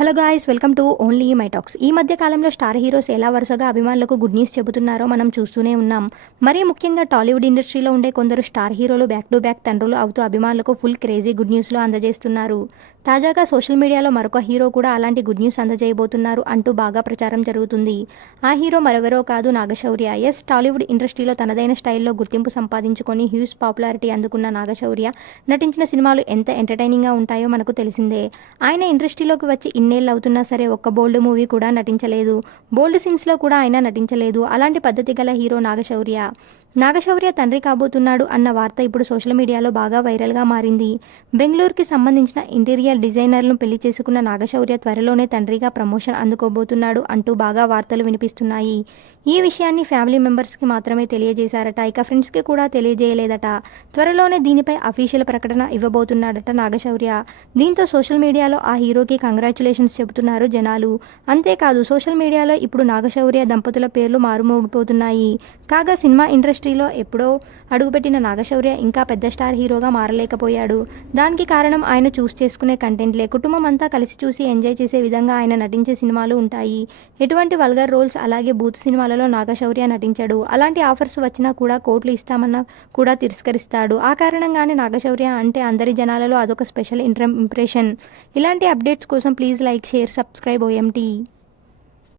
Hello guys, welcome to only my talks. ఈ మధ్య కాలంలో స్టార్ హీరోస్ ఎలా వరుసగా అభిమానులకు గుడ్ న్యూస్ చెబుతున్నారో మనం చూస్తూనే ఉన్నాం. మరీ ముఖ్యంగా టాలీవుడ్ ఇండస్ట్రీలో ఉండే కొందరు స్టార్ హీరోలు బ్యాక్ టు బ్యాక్ తండ్రులు అవుతూ అభిమానులకు ఫుల్ క్రేజీ గుడ్ న్యూస్లో అందజేస్తున్నారు. తాజాగా సోషల్ మీడియాలో మరొక హీరో కూడా అలాంటి గుడ్ న్యూస్ అందజేయబోతున్నారు అంటూ బాగా ప్రచారం జరుగుతుంది. ఆ హీరో మరెవరో కాదు, నాగశౌర్య. ఎస్, టాలీవుడ్ ఇండస్ట్రీలో తనదైన స్టైల్లో గుర్తింపు సంపాదించుకొని హ్యూజ్ పాపులారిటీ అందుకున్న నాగశౌర్య నటించిన సినిమాలు ఎంత ఎంటర్టైనింగ్గా ఉంటాయో మనకు తెలిసిందే. ఆయన ఇండస్ట్రీలోకి వచ్చి ఇన్నేళ్ళు అవుతున్నా సరే ఒక్క బోల్డ్ మూవీ కూడా నటించలేదు. బోల్డ్ సీన్స్లో కూడా ఆయన నటించలేదు. అలాంటి పద్ధతి గల హీరో నాగశౌర్య తండ్రి కాబోతున్నాడు అన్న వార్త ఇప్పుడు సోషల్ మీడియాలో బాగా వైరల్గా మారింది. బెంగళూరుకి సంబంధించిన ఇంటీరియర్ డిజైనర్లను పెళ్లి చేసుకున్న నాగశౌర్య త్వరలోనే తండ్రిగా ప్రమోషన్ అందుకోబోతున్నాడు అంటూ బాగా వార్తలు వినిపిస్తున్నాయి. ఈ విషయాన్ని ఫ్యామిలీ మెంబర్స్కి మాత్రమే తెలియజేశారట, ఇక ఫ్రెండ్స్కి కూడా తెలియజేయలేదట. త్వరలోనే దీనిపై అఫీషియల్ ప్రకటన ఇవ్వబోతున్నాడట నాగశౌర్య. దీంతో సోషల్ మీడియాలో ఆ హీరోకి కంగ్రాచ్యులేషన్స్ చెబుతున్నారు జనాలు. అంతేకాదు, సోషల్ మీడియాలో ఇప్పుడు నాగశౌర్య దంపతుల పేర్లు మారుమోగిపోతున్నాయి. కాగా సినిమా ఇండస్ట్రీలో ఎప్పుడో అడుగుపెట్టిన నాగశౌర్య ఇంకా పెద్ద స్టార్ హీరోగా మారలేకపోయాడు. దానికి కారణం ఆయన చూస్ చేసుకునే కంటెంట్లే. కుటుంబం అంతా కలిసి చూసి ఎంజాయ్ చేసే విధంగా ఆయన నటించే సినిమాలు ఉంటాయి. ఎటువంటి వల్గర్ రోల్స్ అలాగే బూత్ సినిమాలలో నాగశౌర్య నటించడు. అలాంటి ఆఫర్స్ వచ్చినా కూడా కోట్లు ఇస్తామన్నా కూడా తిరస్కరిస్తాడు. ఆ కారణంగానే నాగశౌర్య అంటే అందరి జనాలలో అదొక స్పెషల్ ఇంప్రెషన్. ఇలాంటి అప్డేట్స్ కోసం please like, share, subscribe OMT.